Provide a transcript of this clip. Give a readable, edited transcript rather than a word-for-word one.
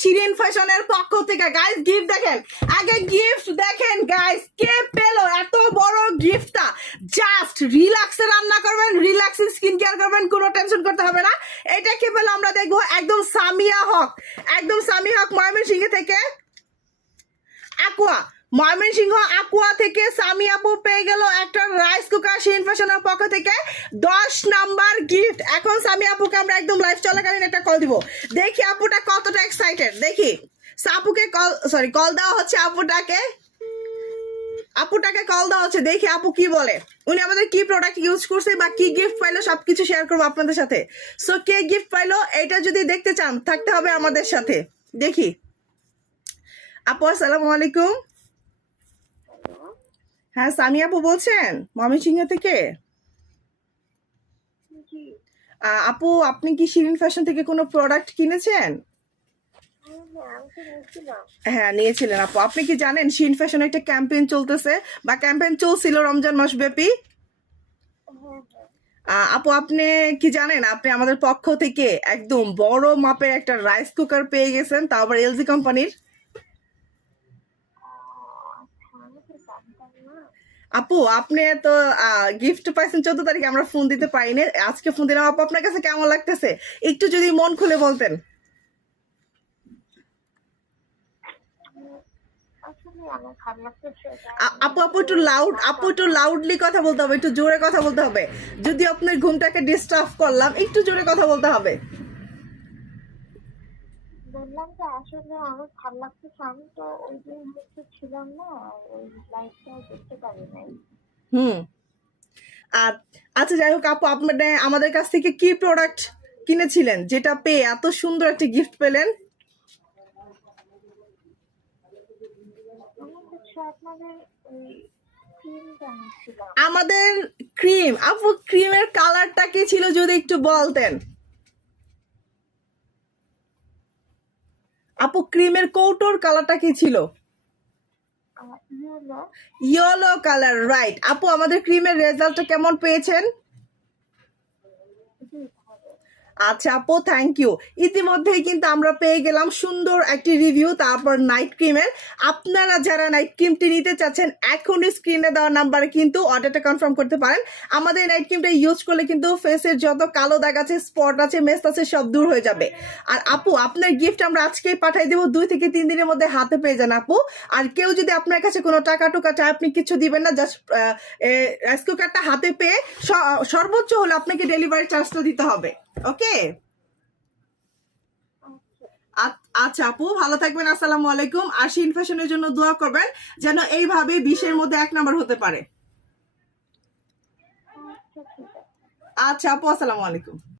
শিরিন ফ্যাশনের পক্ষ থেকে গাইস গিফট দেখেন, আগে গিফট দেখেন গাইস, কে পেলো এত বড় গিফটটা। জাস্ট রিল্যাক্সে রান্না করবেন, রিল্যাক্সে স্কিন কেয়ার করবেন, কোনো টেনশন করতে হবে না। এটা কে পেলো আমরা দেখবো, একদম সামিয়া হক, একদম সামিয়া হক ময়মনসিংহ থেকে আকুয়া, ময়মনসিংহ আকুয়া থেকে সামি আপু পেয়ে গেল একটা রাইস কুকার শিরিন ফ্যাশনের পক্ষ থেকে 10 নাম্বার গিফট। এখন সামি আপুকে আমরা একদম লাইভ চলাকালীন একটা কল দিব, দেখি আপুটা কতটা এক্সাইটেড। দেখি আপুকে কল দেওয়া হচ্ছে, আপুটাকে কল দেওয়া হচ্ছে, দেখি আপু কি বলে, উনি আমাদের কি প্রোডাক্ট ইউজ করছে বা কি গিফট পাইলো সবকিছু শেয়ার করবো আপনাদের সাথে। সো কে গিফট পাইলো এটা যদি দেখতে চান থাকতে হবে আমাদের সাথে। দেখি আপু, আসসালামু আলাইকুম। হ্যাঁ সামি আপু বলছেন ময়মনসিংহ থেকে? আপু আপনি কি শিরিন ফ্যাশন থেকে কোনো প্রোডাক্ট কিনেছেন? হ্যাঁ নিয়েছিলেন আপু। আপনি কি জানেন শিরিন ফ্যাশন একটা ক্যাম্পেইন চলতেছে বা ক্যাম্পেইন চলছিল রমজান মাস ব্যাপী? আপু আপনি কি জানেন আপনি আমাদের পক্ষ থেকে একদম বড় মাপের একটা রাইস কুকার পেয়ে গেছেন, তাও আবার এলজি কোম্পানির। আপু আপনি তো গিফট পাইছেন 14 তারিখে, আমরা ফোন দিতে পারিনি, আজকে ফোন দিলাম। আপু আপনার কাছে কেমন লাগতেছে একটু যদি মন খুলে বলতেন। আপু একটু লাউডলি কথা বলতে হবে, একটু জোরে কথা বলতে হবে। যদি আপনার ঘুমটাকে ডিস্টার্ব করলাম, একটু জোরে কথা বলতে হবে। বললাম যে আসলে আমার ভালো লাগতেছে, আমি তো ওই দিন ছিলাম না, ওই লাইভটা দেখতে পারি নাই। আচ্ছা যাই হোক আপু, আপনাদের আমাদের কাছ থেকে কি প্রোডাক্ট কিনেছিলেন যেটা পেয়ে এত সুন্দর একটা গিফট পেলেন? আমাদের ক্রিম। আপু ক্রিমের কালারটা কি ছিল যদি একটু বলতেন। আপু ক্রিমের কৌটোর কালারটা কি ছিল? Yellow colour, right. আপু আমাদের ক্রিমের রেজাল্টটা কেমন পেয়েছেন? আচ্ছা আপু থ্যাংক ইউ। ইতিমধ্যেই কিন্তু আমরা পেয়ে গেলাম সুন্দর একটি রিভিউ, তারপর নাইট ক্রিমের। আপনারা যারা নাইট ক্রিমটি নিতে চাচ্ছেন এখনই স্ক্রিনে দেওয়া নাম্বারে কিন্তু অর্ডারটা কনফার্ম করতে পারেন। আমাদের নাইট ক্রিমটা ইউজ করলে কিন্তু ফেসের যত কালো দাগ আছে, স্পট আছে, মেস আছে, সব দূর হয়ে যাবে। আর আপু আপনার গিফট আমরা আজকেই পাঠিয়ে দেবো, 2 থেকে 3 দিনের মধ্যে হাতে পেয়ে যান আপু। আর কেউ যদি আপনার কাছে কোনো টাকা টুকা চায় আপনি কিছু দিবেন না, জাস্ট রাইস কুকারটা হাতে পেয়ে সর্বোচ্চ হলে আপনাকে ডেলিভারি চার্জটা দিতে হবে। ওকে আচ্ছা আপু ভালো থাকবেন, আসসালামু আলাইকুম। আর শিরিন ফ্যাশনের জন্য দোয়া করবেন যেন এইভাবে 20-এর মধ্যে 1 নাম্বার হতে পারে। আচ্ছা আপু আসসালামু আলাইকুম।